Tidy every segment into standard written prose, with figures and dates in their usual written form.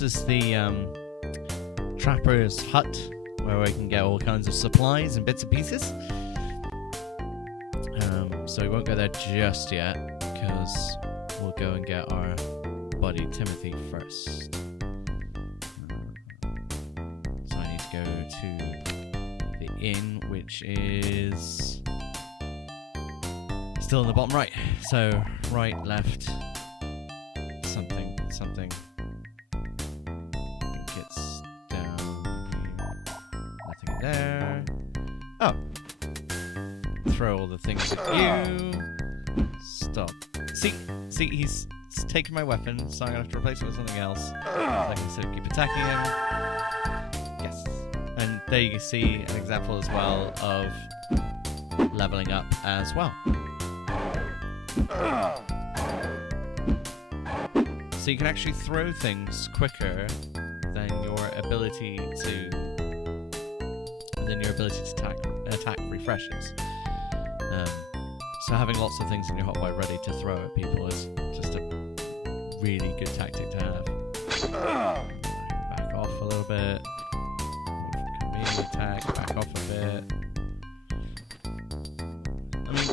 this is the trapper's hut, where we can get all kinds of supplies and bits and pieces. So we won't go there just yet, because we'll go and get our buddy Timothy first. So I need to go to the inn, which is still in the bottom right. So right, left, something. I think it's down. Nothing there. Oh. Throw all the things at you. Stop. See, he's taken my weapon, so I'm gonna have to replace it with something else. I can still keep attacking him. Yes. And there you can see an example as well of leveling up as well. So you can actually throw things quicker than your ability to attack refreshes. So having lots of things in your hotbar ready to throw at people is just a really good tactic to have. Back off a little bit. Wait for melee attack. Back off a bit. I mean,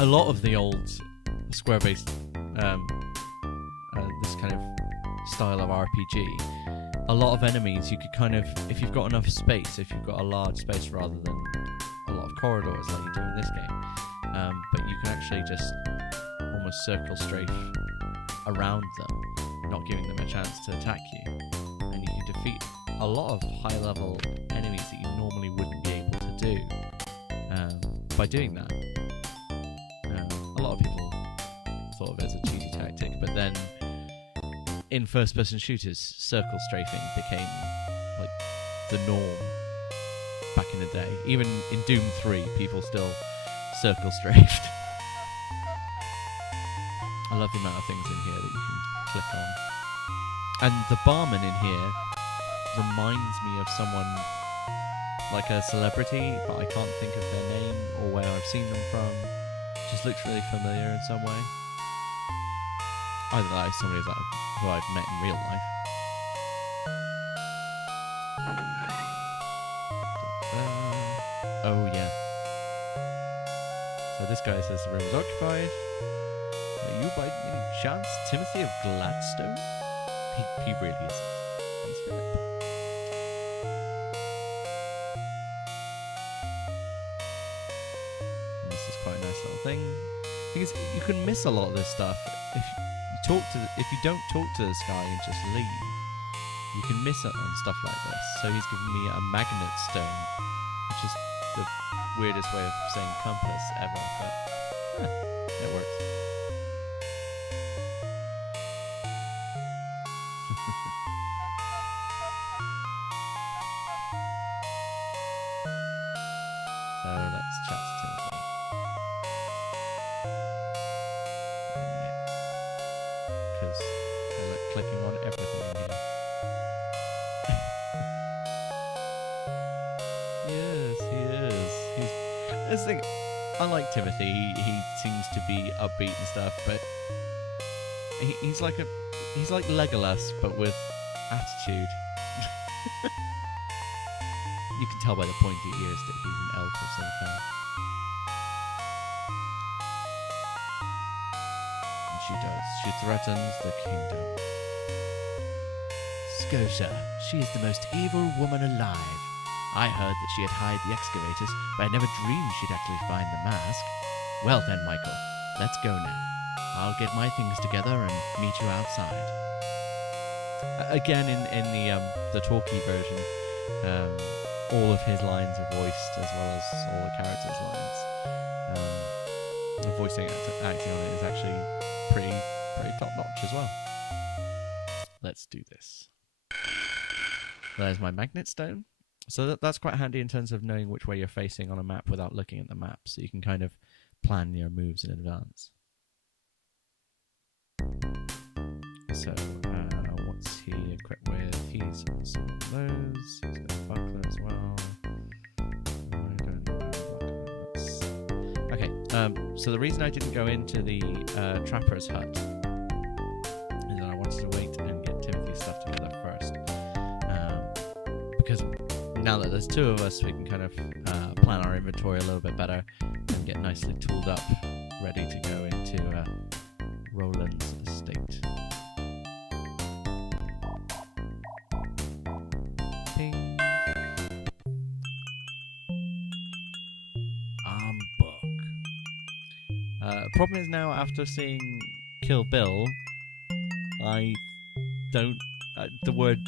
a lot of the old square-based, this kind of style of RPG, a lot of enemies you could kind of, if you've got enough space, if you've got a large space rather than a lot of corridors like you do in this game, but you can actually just almost circle strafe around them, not giving them a chance to attack you, and you can defeat a lot of high-level enemies that you normally wouldn't be able to do by doing that. A lot of people thought of it as a cheesy tactic, but then in first-person shooters, circle strafing became like the norm back in the day. Even in Doom 3, people still circle strafed. I love the amount of things in here that you can click on. And the barman in here reminds me of someone like a celebrity, but I can't think of their name or where I've seen them from. Just looks really familiar in some way. Either that or somebody who I've met in real life. Oh yeah. So this guy says the room is occupied. Are you by any chance Timothy of Gladstone? He really isn't. He's Philip. And this is quite a nice little thing. Because you can miss a lot of this stuff if you don't talk to this guy and just leave. You can miss it on stuff like this. So he's given me a magnet stone, which is the weirdest way of saying compass ever, but it works. So let's chat to Timothy. Because I like clicking on everything in here. Yes, he is. This thing, unlike Timothy, he seems to be upbeat and stuff, but he's like Legolas, but with attitude. You can tell by the pointy ears that he's an elf of some kind. And she does. She threatens the kingdom. Scotia, she is the most evil woman alive. I heard that she had hired the excavators, but I never dreamed she'd actually find the mask. Well then, Michael, let's go now. I'll get my things together and meet you outside. Again, in the talkie version, all of his lines are voiced as well as all the characters' lines. The voicing acting on it is actually pretty top notch as well. Let's do this. There's my magnet stone. So that's quite handy in terms of knowing which way you're facing on a map without looking at the map, so you can kind of plan your moves in advance. So, what's he equipped with? He's also got those. He's got a buckler as well. I don't know about bucklers. Okay, so the reason I didn't go into the trapper's hut is that I wanted to wait and get Timothy's stuff together. now that there's two of us, we can kind of plan our inventory a little bit better and get nicely tooled up, ready to go into Rolands Estate. Ping. Book. Problem is now, after seeing Kill Bill, I don't.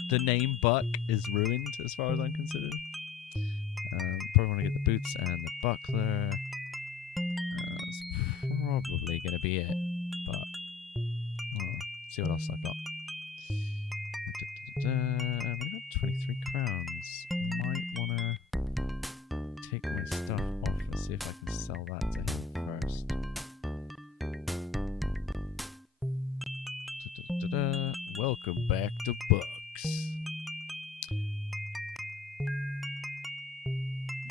The name Buck is ruined as far as I'm considered. Probably want to get the boots and the buckler. That's probably going to be it. But see what else I've got. I've got 23 crowns. Might want to take my stuff off and see if I can sell that to him first. Welcome back to Bucks.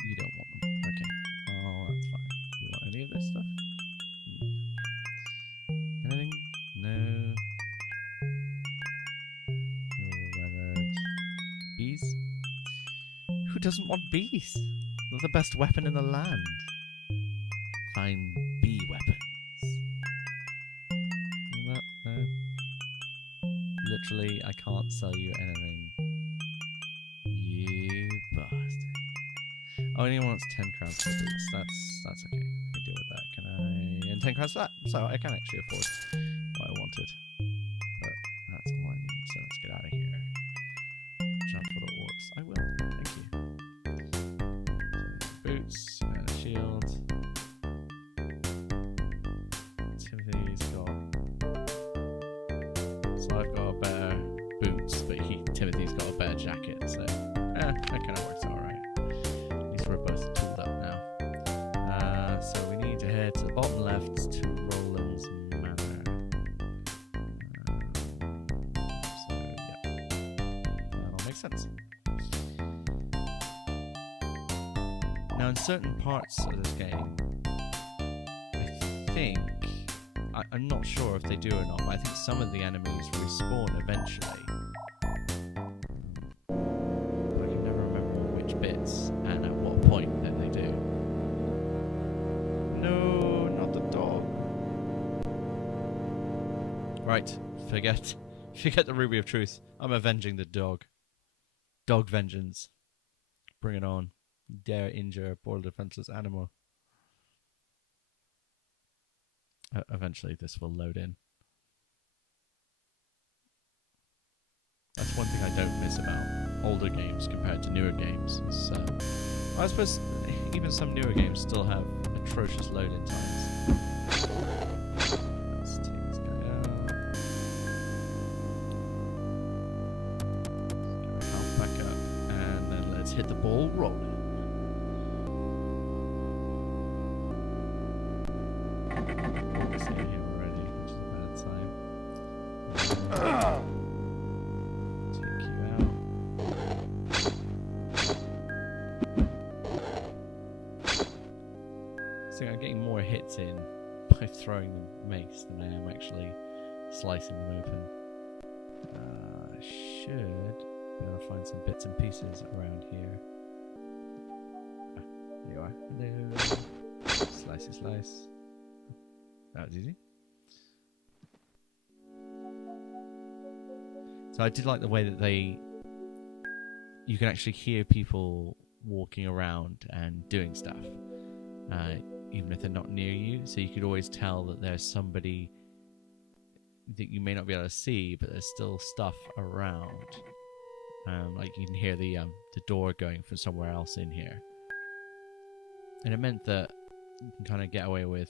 You don't want them. Okay. Oh, that's fine. Do you want any of this stuff? Anything? No. Weathered. Bees? Who doesn't want bees? They're the best weapon in the land. Fine bee weapons. No. Literally, I can't sell you anything. You bastard. Oh, anyone wants 10 crowns for boots. That's okay. I can deal with that. Can I? And 10 crowns for that. So I can actually afford what I wanted. But that's all I need. So let's get out of here. Jump for the orcs. I will. Thank you. So, boots and a shield. Timothy's got. So I've got better boots, but Timothy's got a better jacket, so that kind of works alright. At least we're both tooled up now. So we need to head to the bottom left to Roland's Manor. So yeah, that all makes sense. Now in certain parts of this game, I think, I'm not sure if they do or not, but I think some of the enemies respawn eventually. But I can never remember which bits and at what point that they do. No, not the dog. Right, forget the Ruby of Truth. I'm avenging the dog. Dog vengeance. Bring it on. Dare injure a poor defenseless animal. Eventually this will load in. That's one thing I don't miss about older games compared to newer games. Is, I suppose even some newer games still have atrocious load-in times. Let's take this guy out. Let's get our health back up. And then let's hit the ball rolling. Already, which is a bad sign. Take you out. So I'm getting more hits in by throwing the mace than I am actually slicing them open. I should be able to find some bits and pieces around here. There you are. Hello. Slicey slice. That was easy. So I did like the way that you can actually hear people walking around and doing stuff, even if they're not near you. So you could always tell that there's somebody that you may not be able to see, but there's still stuff around. Like you can hear the door going from somewhere else in here, and it meant that you can kind of get away with.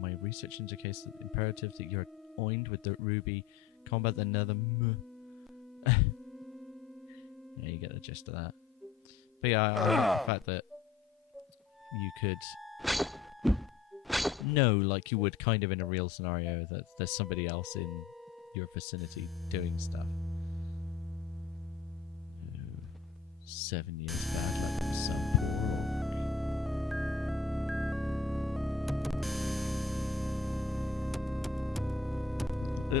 My research indicates the imperative that you're oined with the ruby combat another yeah, you get the gist of that. But yeah, I like the fact that you could know, like you would kind of in a real scenario, that there's somebody else in your vicinity doing stuff. 7 years bad luck for some poor orc.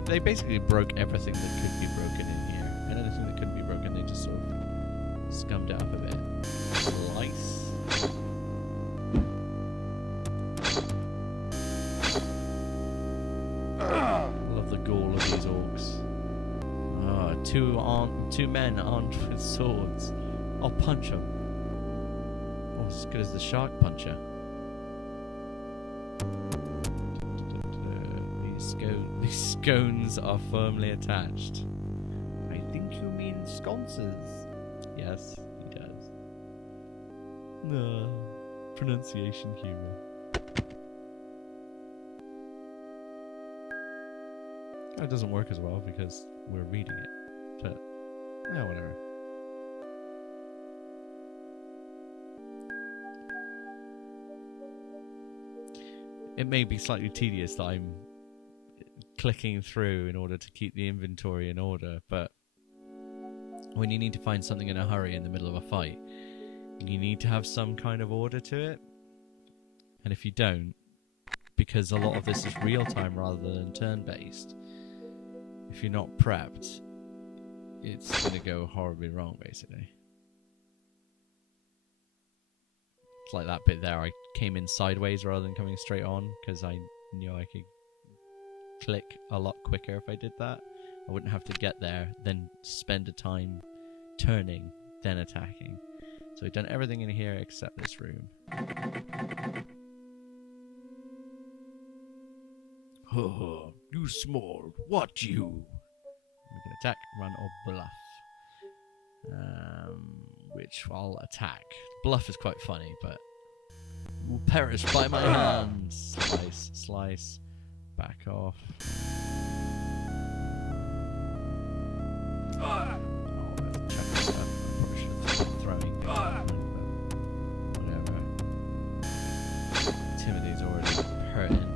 They basically broke everything that could be broken in here, and anything that couldn't be broken, they just sort of scummed it up a bit. Slice. Love the gall of these orcs. Two men armed with swords. I'll punch them. Oh, as good as the shark puncher. These scones are firmly attached. I think you mean sconces. Yes, he does. No, pronunciation humor. That doesn't work as well because we're reading it. But, yeah, whatever. It may be slightly tedious that I'm clicking through in order to keep the inventory in order, but when you need to find something in a hurry in the middle of a fight, you need to have some kind of order to it. And if you don't, because a lot of this is real-time rather than turn-based, if you're not prepped, it's going to go horribly wrong, basically. It's like that bit there. I came in sideways rather than coming straight on, because I knew I could click a lot quicker if I did that. I wouldn't have to get there, then spend a time turning, then attacking. So I've done everything in here except this room. Oh, you small, what you? We can attack, run, or bluff. Which I'll attack. Bluff is quite funny, but will perish by my hands. Slice, slice, back off. Oh, that's chucking stuff. I probably should have throwing. Whatever. Timothy's already hurting.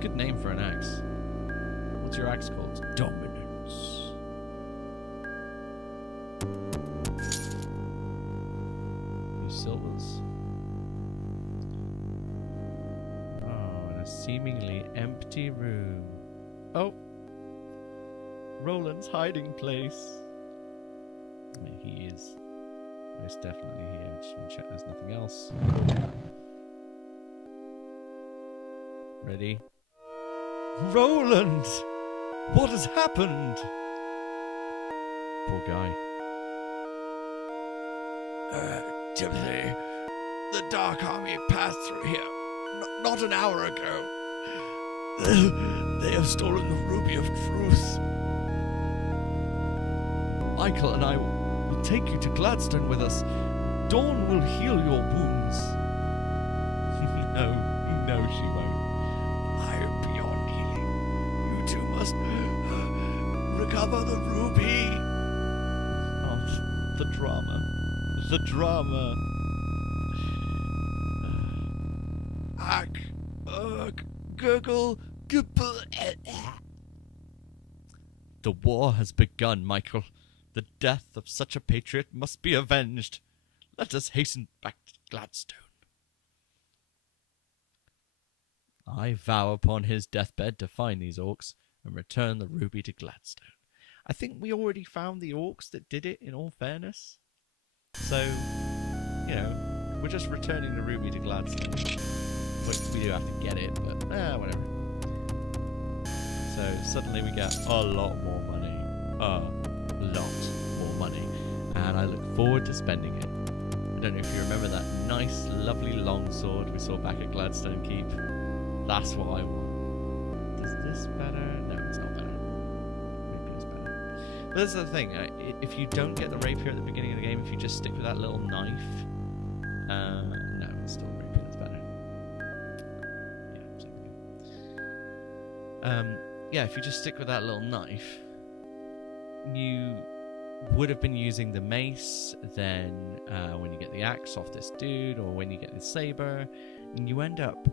Good name for an axe. What's your axe called? Dominance. Few silvers. Oh, and a seemingly empty room. Oh! Roland's hiding place. I mean, he is most definitely here. Just want to check there's nothing else. Ready? Roland! What has happened? Poor guy. Timothy, the Dark Army passed through here not an hour ago. They have stolen the Ruby of Truth. Michael and I will take you to Gladstone with us. Dawn will heal your wounds. No, she won't. I am beyond healing. You two must recover the ruby. Oh, the drama. The drama. Gurgle. The war has begun, Michael. The death of such a patriot must be avenged. Let us hasten back to Gladstone. I vow upon his deathbed to find these orcs and return the ruby to Gladstone. I think we already found the orcs that did it, in all fairness. So, you know, we're just returning the ruby to Gladstone. We do have to get it, but whatever. So suddenly we get a lot more money. A lot more money. And I look forward to spending it. I don't know if you remember that nice, lovely longsword we saw back at Gladstone Keep. That's what I want. Does this better? No, it's not better. Rapier's better. But that's the thing. If you don't get the rapier at the beginning of the game, if you just stick with that little knife, no, it's still rapier's better. Yeah, same thing. Yeah, if you just stick with that little knife, you would have been using the mace, then when you get the axe off this dude, or when you get the saber, and you end up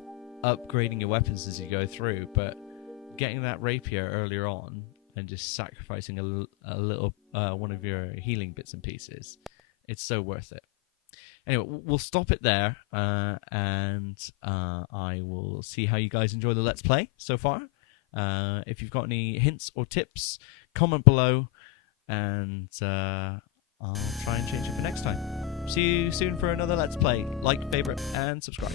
upgrading your weapons as you go through, but getting that rapier earlier on and just sacrificing a little one of your healing bits and pieces It's so worth it. Anyway, we'll stop it there, and I will see how you guys enjoy the Let's Play so far. If you've got any hints or tips, comment below, and I'll try and change it for next time. See you soon for another Let's Play. Like, favorite, and subscribe.